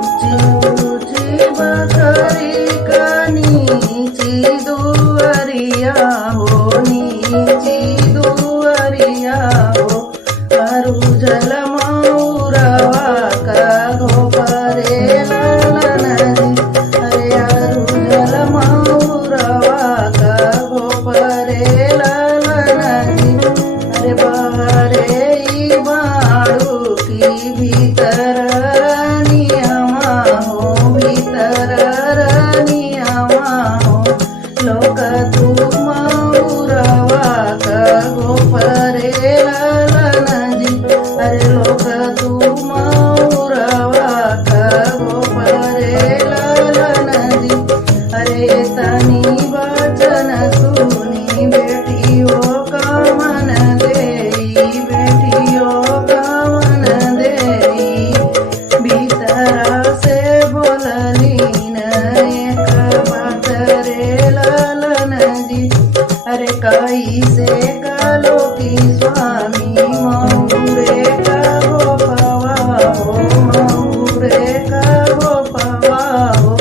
चिऊची बकरी कनीची दुवरिया हो नीची दुवरिया हो अरुजल माऊरवा का घोपरे ललनजी अरे अरुजल माऊरवा का घोपरे ललनजी अरे बहरे बाळू की भीतर लोक तू माऊरवा का घोपरे ललनजी अरे लोक तू माऊरवा का घोपरे ललनजी अरे तनी वचन सुनी बेटियो का मन देई बेटियो का मन देई भीतरा से बोलली न एक बात रे ललनजी अरे कैसे कालो की स्वामी मऊरे का गोपवा हो मऊरे का गोपवा हो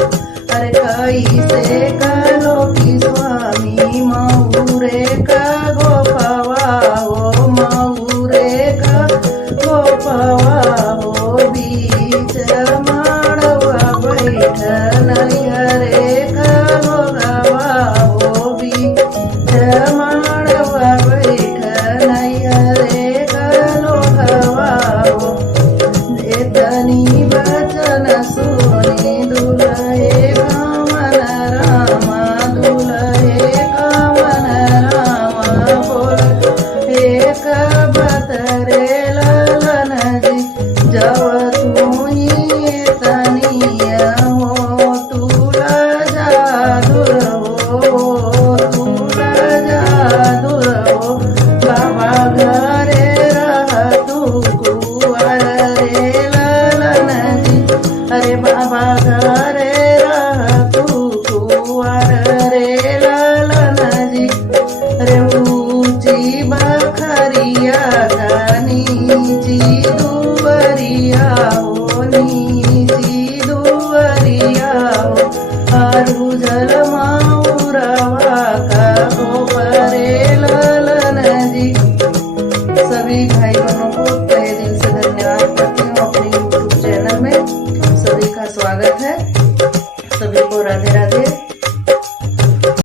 अरे कैसे कालो की स्वामी मऊरे का गोपवा हो मऊरे का गोपवा हो बीच माड़वा बैठल हरे का भोगवा हो बीच माड़वा बैठल हरे का लोगवा हो एतनी वचन सुने